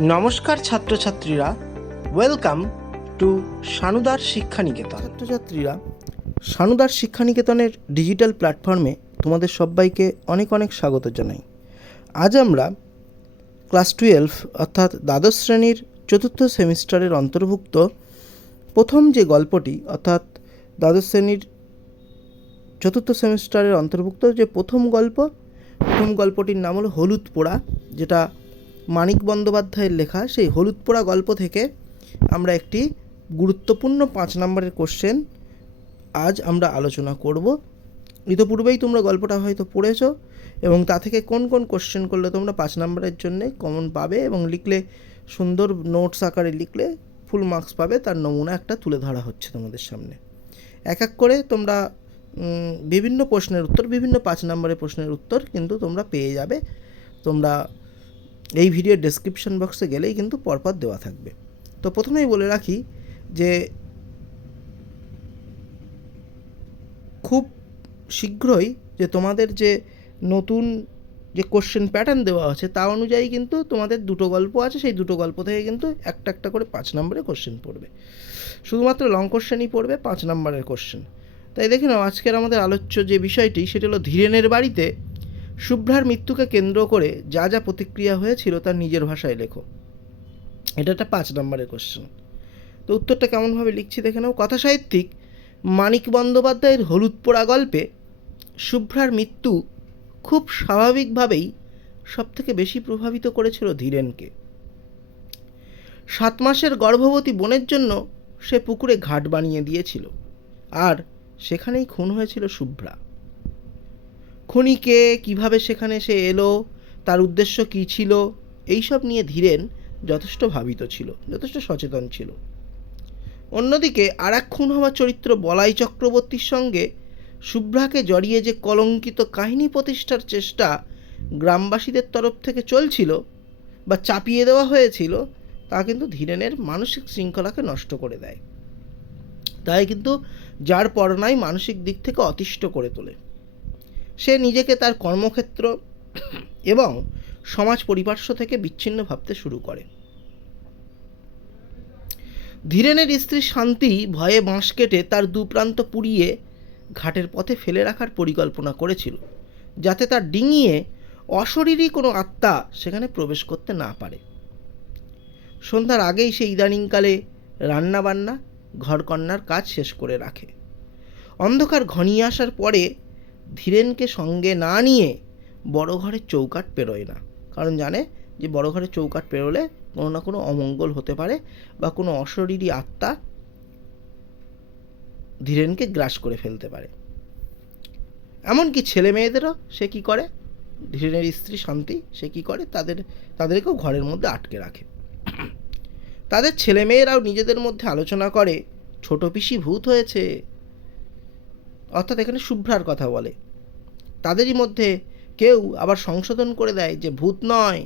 নমস্কার ছাত্রছাত্রীরা welcome to সানুদার শিক্ষানিকেতন। ছাত্রছাত্রীরা, সানুদার শিক্ষানিকেতনের ডিজিটাল প্ল্যাটফর্মে তোমাদের সবাইকে অনেক অনেক স্বাগত জানাই। আজ আমরা ক্লাস টুয়েলভ অর্থাৎ দ্বাদশ শ্রেণির চতুর্থ সেমিস্টারের অন্তর্ভুক্ত প্রথম যে গল্পটি, অর্থাৎ দ্বাদশ শ্রেণির চতুর্থ সেমিস্টারের অন্তর্ভুক্ত যে প্রথম গল্প, প্রথম গল্পটির নাম হলো হলুদ পোড়া, যেটা মানিক বন্দ্যোপাধ্যায়ের লেখা সেই হলুদ পোড়া গল্প থেকে আমরা একটি গুরুত্বপূর্ণ পাঁচ নম্বরের কোশ্চেন আজ আমরা আলোচনা করব। ইতোপূর্বেই তোমরা গল্পটা হয়তো পড়েছ এবং তা থেকে কোন কোন কোশ্চেন করলে তোমরা পাঁচ নম্বরের জন্যে কমন পাবে এবং লিখলে সুন্দর নোটস আকারে লিখলে ফুল মার্কস পাবে, তার নমুনা একটা তুলে ধরা হচ্ছে তোমাদের সামনে। এক এক করে তোমরা বিভিন্ন প্রশ্নের উত্তর, বিভিন্ন পাঁচ নম্বরের প্রশ্নের উত্তর কিন্তু তোমরা পেয়ে যাবে। তোমরা এই ভিডিওর ডেসক্রিপশন বক্সে গেলেই কিন্তু পরপর দেওয়া থাকবে। তো প্রথমেই বলে রাখি যে খুব শীঘ্রই যে তোমাদের যে নতুন যে কোশ্চেন প্যাটার্ন দেওয়া আছে, তা অনুযায়ী কিন্তু তোমাদের দুটো গল্প আছে, সেই দুটো গল্প থেকে কিন্তু একটা একটা করে পাঁচ নম্বরের কোশ্চেন পড়বে। শুধুমাত্র লং কোশ্চেনই পড়বে, পাঁচ নম্বরের কোশ্চেন তাই দেখে নাও, আজকের আমাদের আলোচ্য যে বিষয়টি, সেটা হলো ধীরেনের বাড়িতে শুভ্রার মৃত্যুকে কেন্দ্র করে যা যা প্রতিক্রিয়া হয়েছিল তার নিজের ভাষায় লেখো। এটা একটা পাঁচ নম্বরের কোশ্চেন তো উত্তরটা কেমনভাবে লিখছি দেখে নাও। কথা সাহিত্যিক মানিক বন্দ্যোপাধ্যায়ের হলুদ পোড়া গল্পে শুভ্রার মৃত্যু খুব স্বাভাবিকভাবেই সবথেকে বেশি প্রভাবিত করেছিল ধীরেনকে। সাত মাসের গর্ভবতী বোনের জন্য সে পুকুরে ঘাট বানিয়ে দিয়েছিল। আর সেখানেই খুন হয়েছিল শুভ্রা। খুনিকে কীভাবে সেখানে সে এলো, তার উদ্দেশ্য কী ছিল, এইসব নিয়ে ধীরেন যথেষ্ট ভাবিত ছিল, যথেষ্ট সচেতন ছিল। অন্যদিকে আর এক খুন হওয়া চরিত্র বলাই চক্রবর্তীর সঙ্গে শুভ্রাকে জড়িয়ে যে কলঙ্কিত কাহিনী প্রতিষ্ঠার চেষ্টা গ্রামবাসীদের তরফ থেকে চলছিল বা চাপিয়ে দেওয়া হয়েছিল, তা কিন্তু ধীরেনের মানসিক শৃঙ্খলাকে নষ্ট করে দেয়। তাই কিন্তু যার পরনাই মানসিক দিক থেকে অতিষ্ঠ করে তোলে। সে নিজেকে তার কর্মক্ষেত্র এবং সমাজ পরিপার্শ্ব থেকে বিচ্ছিন্ন ভাবতে শুরু করে। ধীরেনের স্ত্রী শান্তি ভয়ে বাঁশ কেটে তার দুপ্রান্ত পুড়িয়ে ঘাটের পথে ফেলে রাখার পরিকল্পনা করেছিল, যাতে তার ডিঙিয়ে অশরীরী কোনো আত্মা সেখানে প্রবেশ করতে না পারে। সন্ধ্যার আগেই সে ইদানিংকালে রান্নাবান্না, ঘরকন্নার কাজ শেষ করে রাখে। অন্ধকার ঘনিয়ে আসার পরে ধীরেনকে সঙ্গে না নিয়ে বড় ঘরের চৌকাট পেরোয় না। কারণ জানে যে বড় ঘরের চৌকাট পেরোলে কোনো না কোনো অমঙ্গল হতে পারে বা কোনো অশরীরী আত্মা ধীরেনকে গ্রাস করে ফেলতে পারে। এমনকি ছেলে মেয়েদেরও সে কি করে? ধীরেনের স্ত্রী শান্তি, সে কি করে? তাদের, তাদেরকেও ঘরের মধ্যে আটকে রাখে। তাদের ছেলেমেয়েরাও নিজেদের মধ্যে আলোচনা করে, ছোট পিসি ভূত হয়েছে। অর্থাৎ এখানে শুভ্রার কথা বলে। তাদেরই মধ্যে কেউ আবার সংশোধন করে দেয় যে ভূত নয়,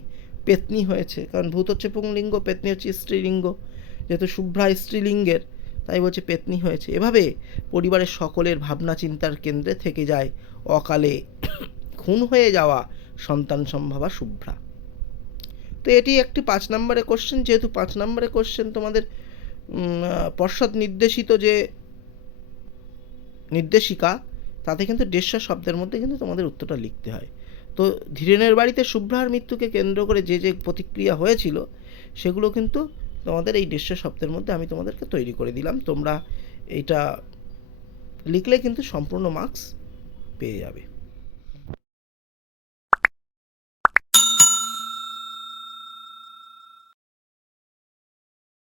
পেতনি হয়েছে। কারণ ভূত হচ্ছে পুংলিঙ্গ, পেতনি হচ্ছে স্ত্রীলিঙ্গ। যেহেতু শুভ্রা স্ত্রীলিঙ্গের, তাই বলছে পেতনি হয়েছে। এভাবে পরিবারের সকলের ভাবনা চিন্তার কেন্দ্রে থেকে যায় অকালে খুন হয়ে যাওয়া সন্তান সম্ভাবা শুভ্রা। তো এটি একটি পাঁচ নম্বরের কোশ্চেন যেহেতু পাঁচ নম্বরের কোশ্চেন তোমাদের পর্ষদ নির্দেশিত যে নির্দেশিকা, তাতে কিন্তু দেড়শো শব্দের মধ্যে কিন্তু তোমাদের উত্তরটা লিখতে হয়। তো ধীরেনের বাড়িতে শুভ্রার মৃত্যুকে কেন্দ্র করে যে যে প্রতিক্রিয়া হয়েছিল, সেগুলো কিন্তু তোমাদের এই দেড়শো শব্দের মধ্যে আমি তোমাদেরকে তৈরি করে দিলাম। তোমরা এটা লিখলে কিন্তু সম্পূর্ণ মার্কস পেয়ে যাবে।